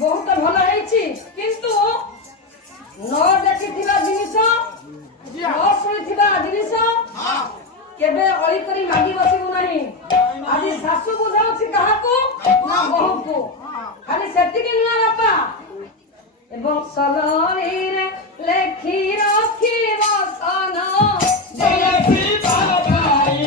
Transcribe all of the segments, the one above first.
बहुत भल किंतु न देखि जिनिस न शुणी जिनिस केबे अली करी मागी बसिबु नहीं। आज सासु बुझाउछि काहाकू ना बहु को खाली सेतिके नुआ बापा एवं सलनीरे लेखी रखी वसन जयसी बाबाई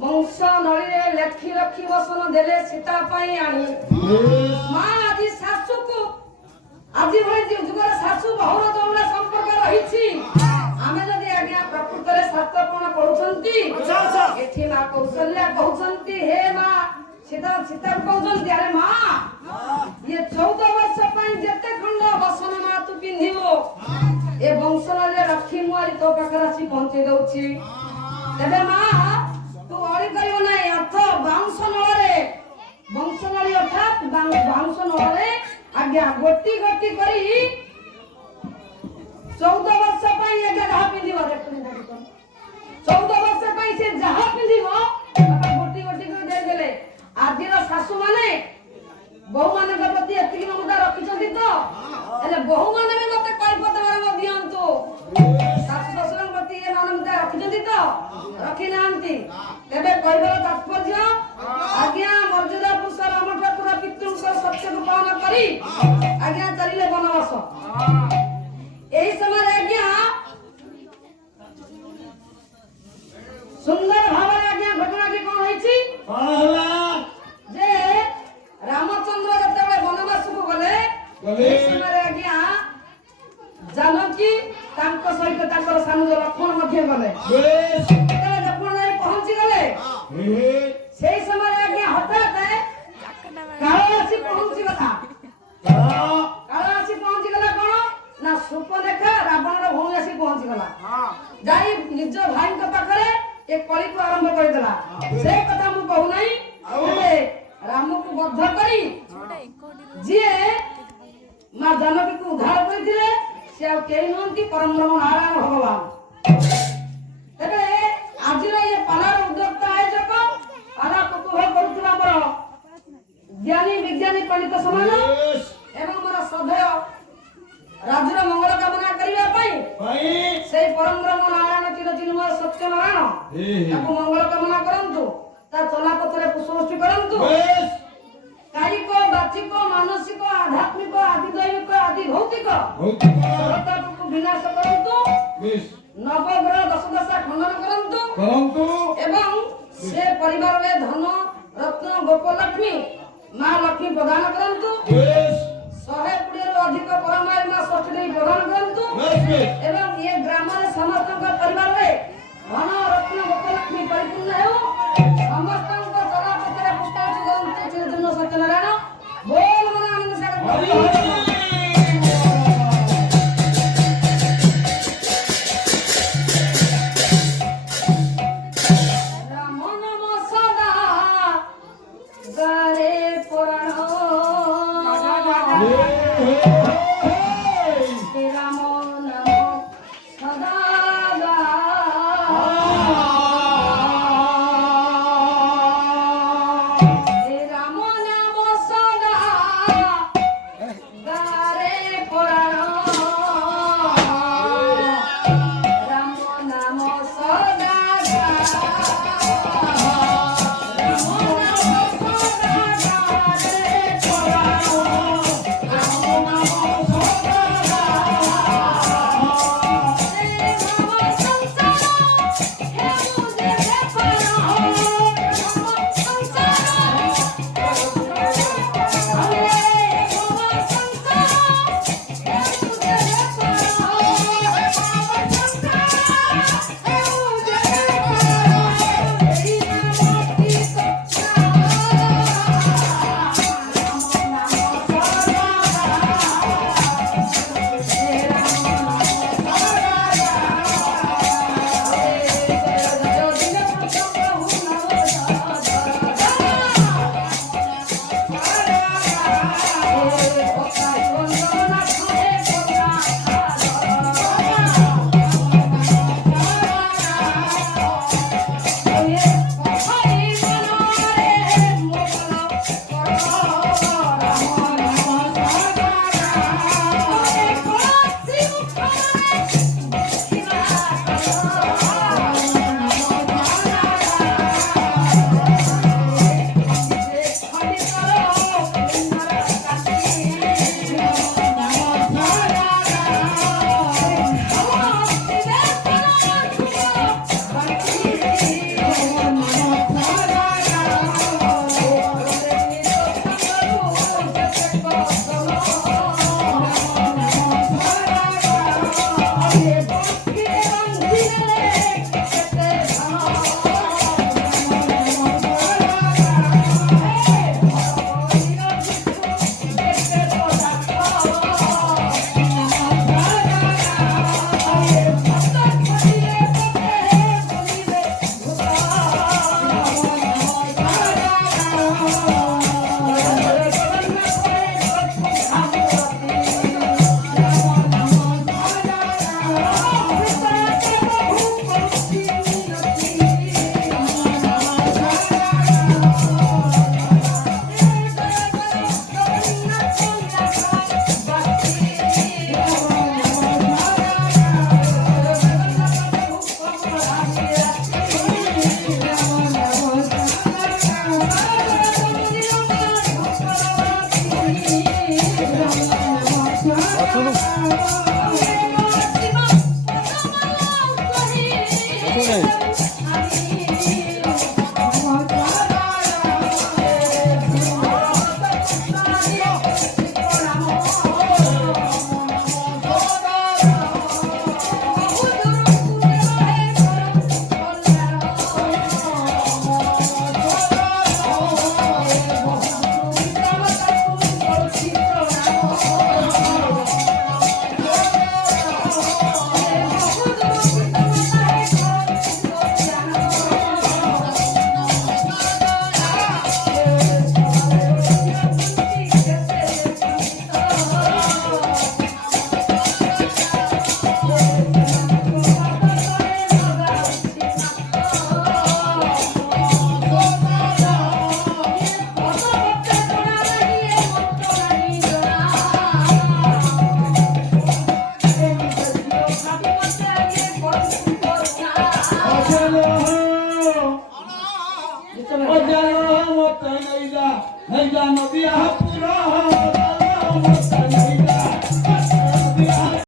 वंश नली लेखी रखी वसन देले सीता पाई आनी मां आदि सासु को आदि भली जुगर सासु बहुर जौना संपर्क रहिछि आमे जदि आज्ञा प्रकृत रे शास्त्रपण पढुछंती एठी मां कौशल्या कहउछंती हे मां सीता सीता कहउछंती अरे मां ये 14 वर्ष पाई जेते खंड वसन मां तू पिन्धिबो ए वंश नली रखी मुआरी तो पाखर आसी पहुंचे दउछि तबे मां तू अड़ी करियो नाही अर्थ वंश नली अर्थात वंश नले आज्ञा गोटी गोटी करी 14 वर्ष पाई एगा जहा पिंदिबो रे 14 वर्ष पाई से जहा पिंदिबो गोटी गोटी कर दे गेले आदिर सासु माने बहु माने प्रति एतिकी ममता रखिछथि तो एले बहु माने भी मते कइपत मारे दियंतु सासु ससुर प्रति ए मानवता रखिछथि तो रखि नांती तबे कइबर तात्पर्य आज्ञा मर्यादा पुरुष राम ठाकुर पितृ सत्य को पालन करी आज्ञा चलिले वनवास एही समय आज्ञा सुंदर भाव आज्ञा घटना के कोन होईची कोन होला जे रामचंद्र जतबे वनवास को गले एही समय आज्ञा जानकी तांको सहित तांकर सानुज लक्ष्मण मध्ये गले तबे लक्ष्मण जाई पहुंची गले सेही समय आज्ञा हठात काळ आसी पहुंची गला काळ आसी पहुंची गला कोन ना सुपनेखा रावण रो भूमि आसी पहुंची गला जाई निज भाई के पाखरे एक कली को आरंभ कर देला से कथा मु कहू नाही राम को बद्ध करी जे मां जानकी को उद्धार करथिले से केही नंती परम ब्रह्म नारायण भगवान तबे आजिरो ये पालार उद्योक्त आयोजक पाला कुतूहल करुवा हमर ज्ञानी विज्ञानी पंडित समाज एवं मोर सभ्य राज्यर मंगल कामना करिवा पई से परम ब्रह्म नारायण चिरचिन्मय सत्य नारायण ताको मंगल कामना करंतु ता चला पथरे पुष्पवृष्टि करंतु कायिक वाचिक मानसिक आध्यात्मिक आदि दैविक आदि भौतिक को विनाश करंतु नवग्रह दश दशा खंडन करंतु एवं से परिवार में धन रत्न गोपलक्ष्मी मां लक्ष्मी प्रदान करंतु 120 रु अधिक परमाय मां षष्ठी प्रदान करंतु एवं ये ग्राम रे समस्त परिवार रे धन रत्न गोपलक्ष्मी परिपूर्ण हेउ समस्त चला पत्र पुष्पावृष्टि करंतु चिरदिन सत्यनारायण बोल मन Anand Sagar Oh Nada, nada, nada,